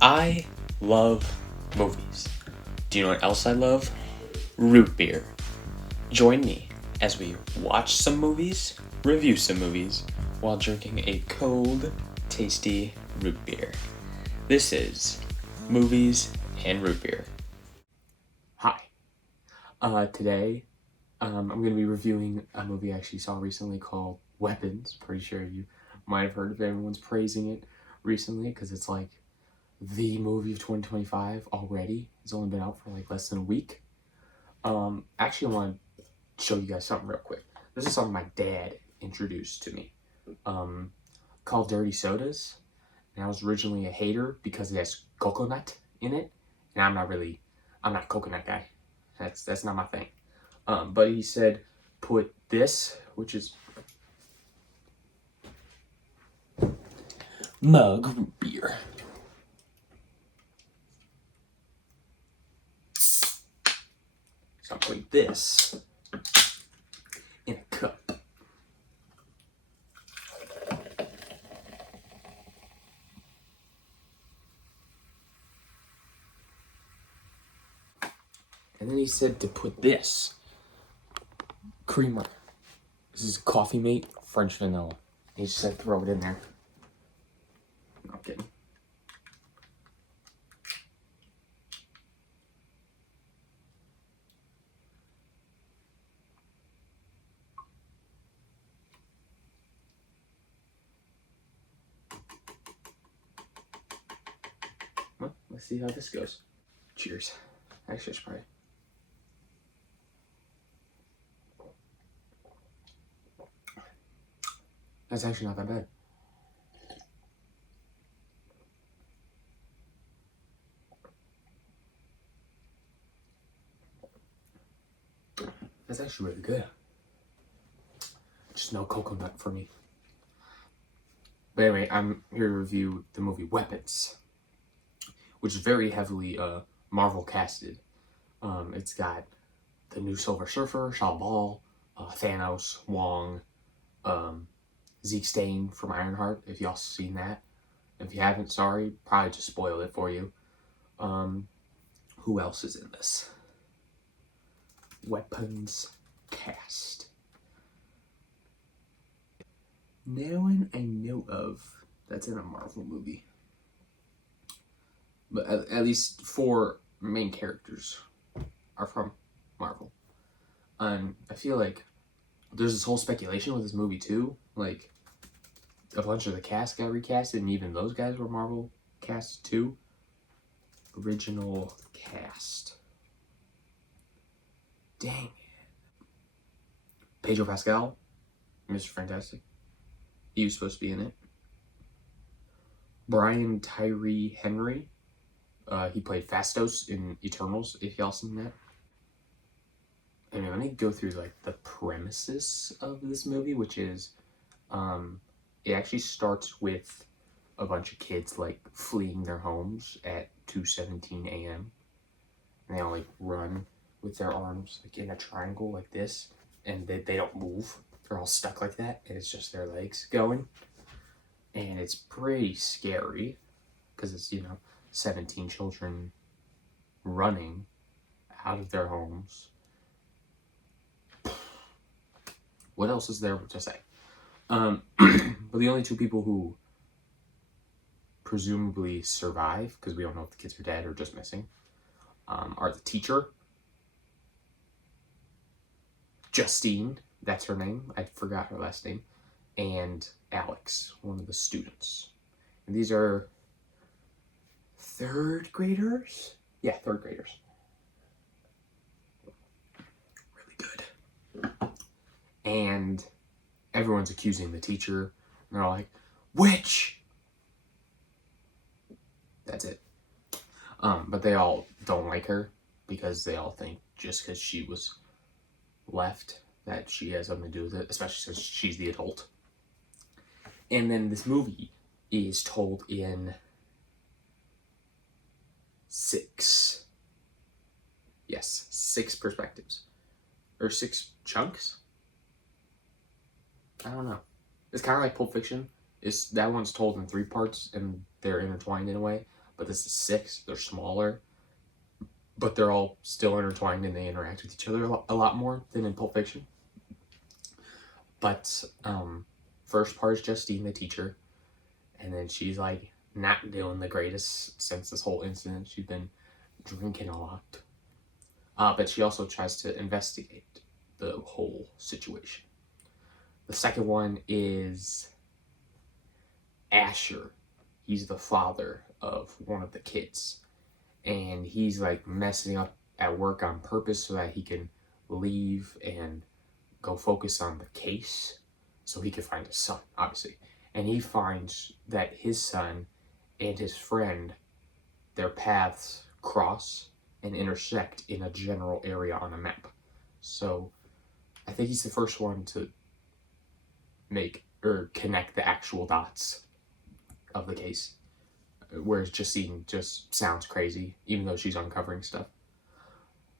I love movies. Do you know what else I love? Root beer. Join me as we watch some movies, review some movies, while drinking a cold, tasty root beer. This is Movies and Root Beer. Hi. Today, I'm going to be reviewing a movie I actually saw recently called Weapons. Pretty sure you might have heard of it. Everyone's praising it recently because it's like the movie of 2025 already. It's only been out for like less than a week. Actually, I want to show you guys something real quick. This is something my dad introduced to me. Called Dirty Sodas. And I was originally a hater because it has coconut in it. And I'm not a coconut guy. That's not my thing. But he said, put this, which is mug root beer. So I'm putting this in a cup. And then he said to put this creamer. This is Coffee Mate French vanilla. He just said throw it in there. Not kidding. Well, let's see how this goes. Cheers. Actually, I should probably. That's actually not that bad. That's actually really good. Just no coconut for me. But anyway, I'm here to review the movie Weapons, which is very heavily Marvel casted. It's got the new Silver Surfer, Shao Ball, Thanos, Wong, Zeke Stain from Ironheart, if y'all seen that. If you haven't, sorry, probably just spoiled it for you. Who else is in this? Weapons cast. No one I know of that's in a Marvel movie. But at least 4 main characters are from Marvel. I feel like there's this whole speculation with this movie too. Like, a bunch of the cast got recasted, and even those guys were Marvel cast too. Original cast. Dang it. Pedro Pascal, Mr. Fantastic. He was supposed to be in it. Brian Tyree Henry. He played Phastos in Eternals, if y'all seen that. Anyway, let me go through like the premises of this movie, which is it actually starts with a bunch of kids like fleeing their homes at 2:17 a.m. and they all like run with their arms like in a triangle like this, and they don't move. They're all stuck like that, and it's just their legs going. And it's pretty scary because it's, 17 children running out of their homes. What else is there to say? But the only 2 people who presumably survive, because we don't know if the kids are dead or just missing, are the teacher, Justine, that's her name, I forgot her last name, and Alex, one of the students. And these are 3rd graders? Yeah, 3rd graders. Really good. And everyone's accusing the teacher, and they're all like, witch! That's it. But they all don't like her because they all think just because she was left that she has something to do with it, especially since she's the adult. And then this movie is told in 6 perspectives. Or 6 chunks? I don't know. It's kind of like Pulp Fiction. That one's told in 3 parts and they're intertwined in a way. but this is 6. They're smaller, but they're all still intertwined and they interact with each other a lot more than in Pulp Fiction. But first part is Justine, the teacher, and then she's like not doing the greatest since this whole incident. She's been drinking a lot. But she also tries to investigate the whole situation. The second one is Asher. He's the father of one of the kids. And he's like messing up at work on purpose so that he can leave and go focus on the case so he can find his son, obviously. And he finds that his son and his friend, their paths cross and intersect in a general area on a map. So I think he's the first one to make or connect the actual dots of the case, whereas Justine just sounds crazy even though she's uncovering stuff.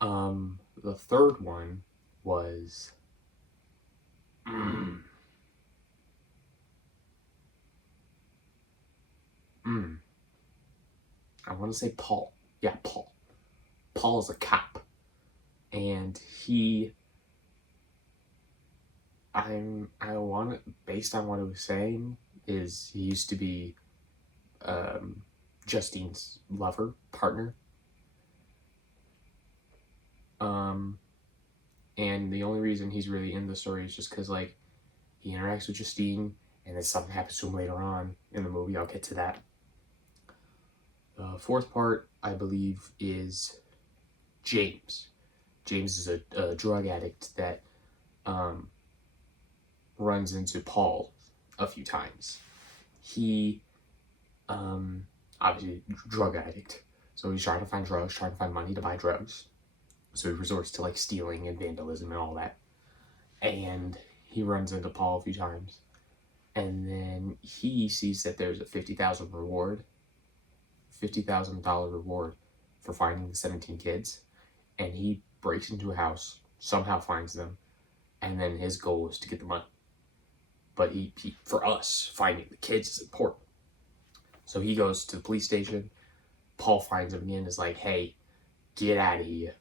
The third one was I want to say Paul. Yeah, Paul. Paul is a cop, and based on what I was saying, is he used to be Justine's lover, partner. And the only reason he's really in the story is just because, like, he interacts with Justine, and then something happens to him later on in the movie. I'll get to that. The fourth part, I believe, is James. James is a drug addict that runs into Paul a few times. He, obviously, drug addict. So he's trying to find drugs, trying to find money to buy drugs. So he resorts to like stealing and vandalism and all that. And he runs into Paul a few times. And then he sees that there's a $50,000 reward for finding the 17 kids. And he breaks into a house, somehow finds them, and then his goal is to get the money. But he for us, finding the kids is important. So he goes to the police station. Paul finds him again and is like, hey, get out of here.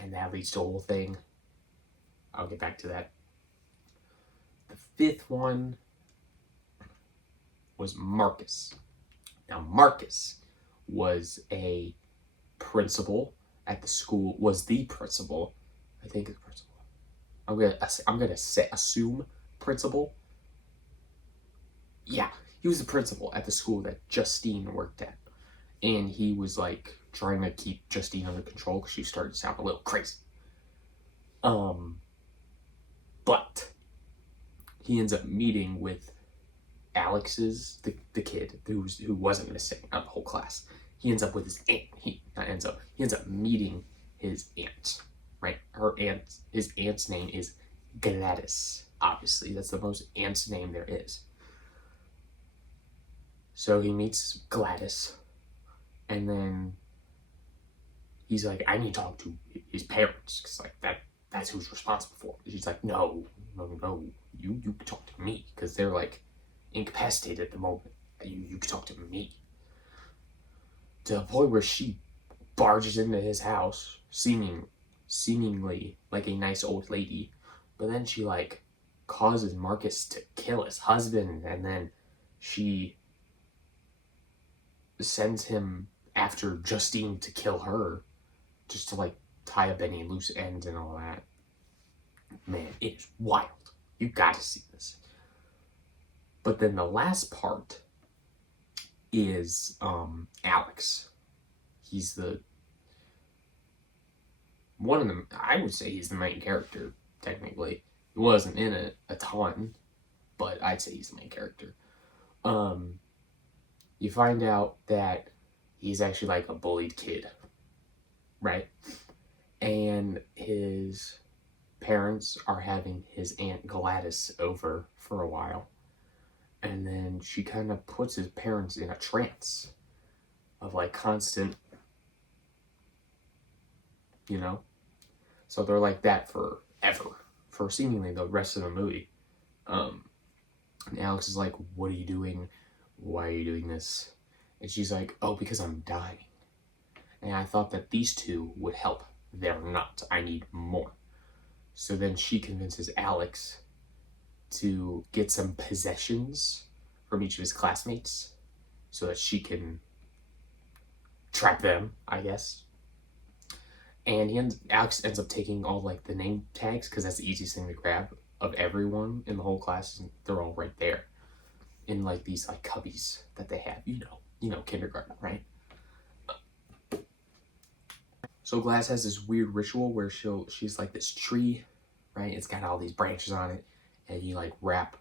And that leads to a whole thing. I'll get back to that. The fifth one was Marcus. Now, Marcus was a principal at the school, was the principal. I think it's principal. I'm gonna assume principal. Yeah, he was the principal at the school that Justine worked at. And he was like trying to keep Justine under control because she started to sound a little crazy. But he ends up meeting with Alex's, the kid who wasn't missing out of the whole class. He ends up with his aunt. He ends up meeting his aunt, right? His aunt's name is Gladys. Obviously, that's the most aunt's name there is. So he meets Gladys, and then he's like, I need to talk to his parents, because like that's who's responsible for it. She's like, no, you can talk to me, because they're like incapacitated at the moment. You can talk to me. To the point where she barges into his house, seemingly like a nice old lady, but then she like causes Marcus to kill his husband, and then she sends him after Justine to kill her, just to like tie up any loose ends and all that. Man, it is wild. You gotta see this. But then the last part is Alex. He's one of them. I would say he's the main character, technically. He wasn't in it a ton, but I'd say he's the main character. You find out that he's actually like a bullied kid, right? And his parents are having his Aunt Gladys over for a while. And then she kind of puts his parents in a trance of like constant, So they're like that forever, for seemingly the rest of the movie. And Alex is like, what are you doing? Why are you doing this? And she's like, oh, because I'm dying. And I thought that these two would help. They're not. I need more. So then she convinces Alex to get some possessions from each of his classmates so that she can trap them, I guess. And Alex ends up taking all like the name tags because that's the easiest thing to grab of everyone in the whole class. And they're all right there in like these like cubbies that they have. Kindergarten, right? So Glass has this weird ritual where she's like this tree, right? It's got all these branches on it, and you like wrap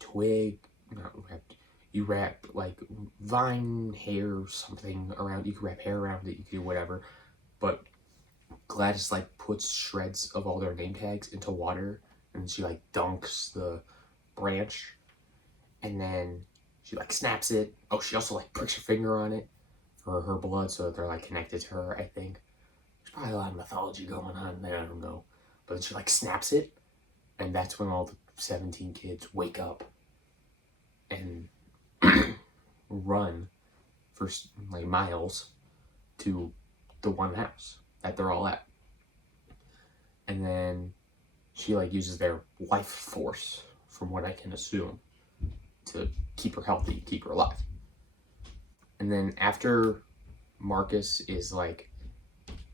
twig, not wrapped. You wrap like vine hair or something around. You can wrap hair around it. You can do whatever, but Gladys like puts shreds of all their name tags into water, and she like dunks the branch, and then she like snaps it. Oh, she also like pricks her finger on it for her blood, so that they're like connected to her. I think there's probably a lot of mythology going on there. I don't know, but then she like snaps it, and that's when all the 17 kids wake up and run for like miles to the one house that they're all at. And then she like uses their life force, from what I can assume, to keep her healthy, keep her alive. And then after Marcus is like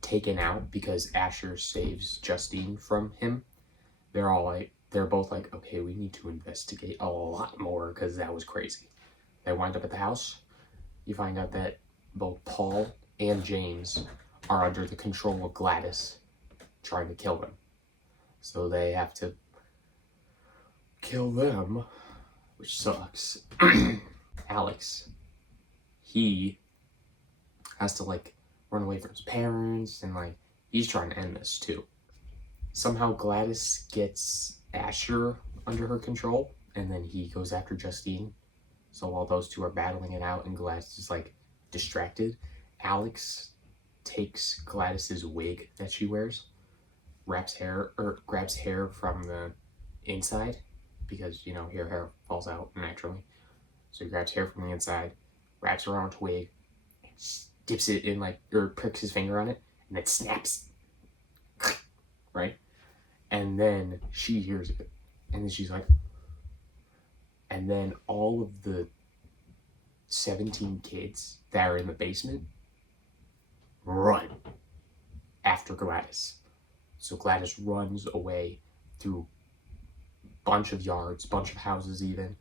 taken out because Asher saves Justine from him, they're both like, okay, we need to investigate a lot more because that was crazy. They wind up at the house. You find out that both Paul and James are under the control of Gladys, trying to kill them. So they have to kill them, which sucks. Alex, he has to like run away from his parents, and like he's trying to end this too. Somehow Gladys gets Asher under her control, and then he goes after Justine. So while those two are battling it out and Gladys is like distracted, Alex takes Gladys's wig that she wears, grabs hair from the inside, because your hair falls out naturally. So he grabs hair from the inside, wraps around a twig, and dips it in or pricks his finger on it, and it snaps. Right? And then she hears it, and then she's like, and then all of the 17 kids that are in the basement run after Gladys. So Gladys runs away through a bunch of yards, bunch of houses even.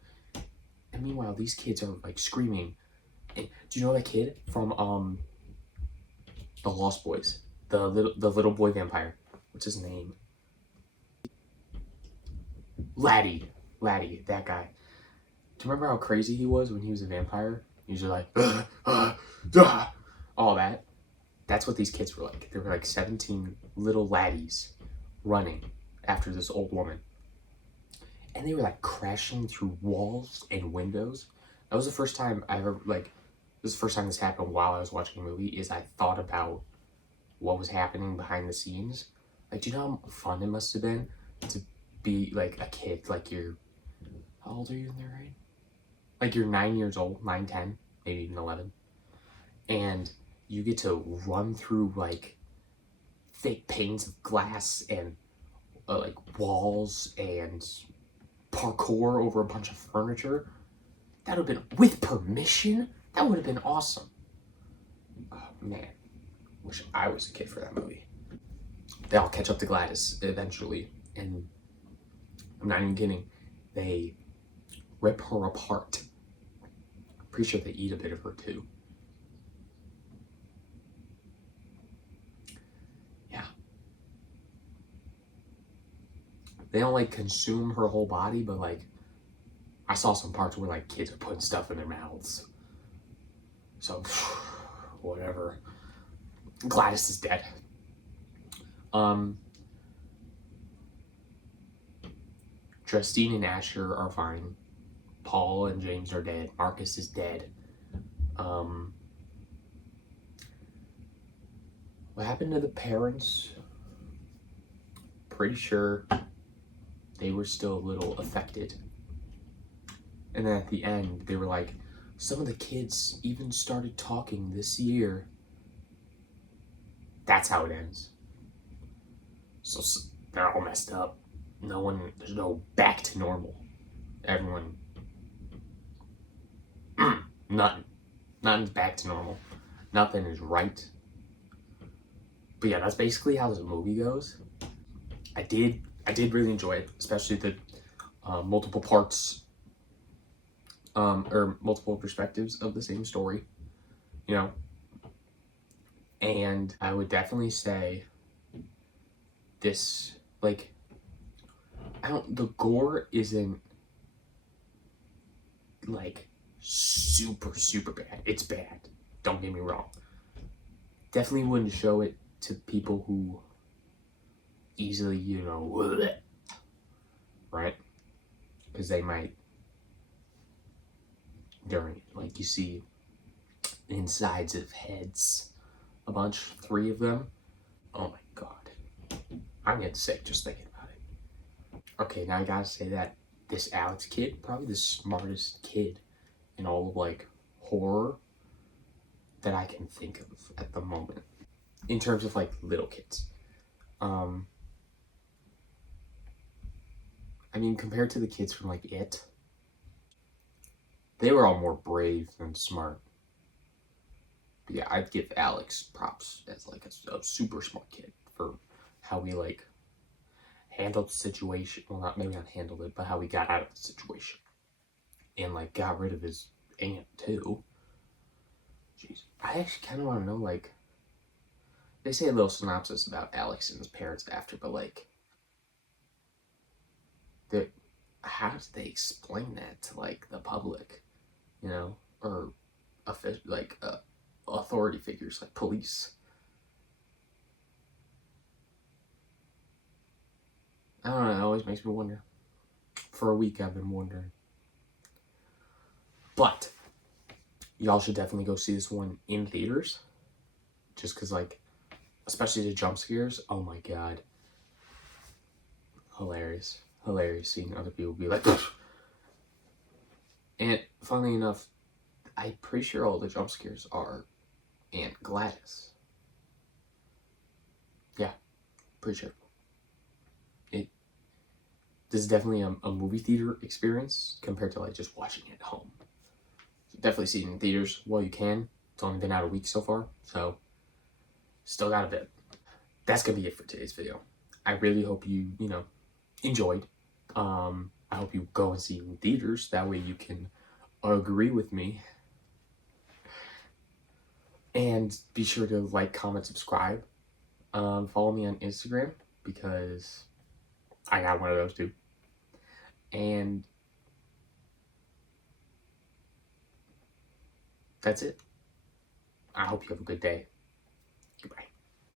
And meanwhile, these kids are like screaming. And do you know that kid from the Lost Boys? The little boy vampire. What's his name? Laddie, that guy. Do you remember how crazy he was when he was a vampire? He was just like, all that. That's what these kids were like. They were like 17 little laddies running after this old woman. And they were like crashing through walls and windows. That was the first time I ever, this is the first time this happened while I was watching a movie, is I thought about what was happening behind the scenes. Like, do you know how fun it must have been to be like a kid? Like how old are you in there, right? Like you're 9 years old, 9, 10, maybe even 11. And you get to run through like fake panes of glass and like walls and parkour over a bunch of furniture. That would have been with permission. That would have been awesome. Oh man, wish I was a kid for that movie. They all catch up to Gladys eventually, and I'm not even kidding. They rip her apart. I'm pretty sure they eat a bit of her too. Yeah. They don't like consume her whole body, but like I saw some parts where like kids are putting stuff in their mouths. So whatever. Gladys is dead. Justine and Asher are fine. Paul and James are dead. Marcus is dead. What happened to the parents? Pretty sure they were still a little affected. And then at the end, they were like, some of the kids even started talking this year. That's how it ends. So they're all messed up. There's no back to normal. Everyone, nothing. Nothing's back to normal. Nothing is right. But yeah, that's basically how this movie goes. I did really enjoy it, especially the multiple parts, or multiple perspectives of the same story, you know. And I would definitely say this, like, the gore isn't like super bad. It's bad. Don't get me wrong. Definitely wouldn't show it to people who easily, right? Because they might, during it, like, you see insides of heads, a bunch, 3 of them. Oh my god. I'm getting sick just thinking about it. Okay, now I gotta say that this Alex kid, probably the smartest kid in all of, like, horror that I can think of at the moment. In terms of, like, little kids. I mean, compared to the kids from, like, It, they were all more brave than smart. But yeah, I'd give Alex props as, like, a super smart kid for how he, like, handled the situation. Well, maybe not handled it, but how he got out of the situation. And, like, got rid of his aunt, too. Jeez. I actually kind of want to know, like, they say a little synopsis about Alex and his parents after, but, like, how do they explain that to, like, the public, or authority figures like police? I don't know. It always makes me wonder. For a week, I've been wondering. But y'all should definitely go see this one in theaters, just because, like, especially the jump scares. Oh my god, hilarious seeing other people be like. And funnily enough, I'm pretty sure all the jump scares are Aunt Gladys. Yeah, pretty sure. This is definitely a movie theater experience compared to, like, just watching it at home. So definitely see it in theaters while you can. It's only been out a week so far, so still got a bit. That's gonna be it for today's video. I really hope you, enjoyed. I hope you go and see it in theaters. That way you can agree with me. And be sure to like, comment, subscribe. Follow me on Instagram because I got one of those too. And that's it. I hope you have a good day. Goodbye.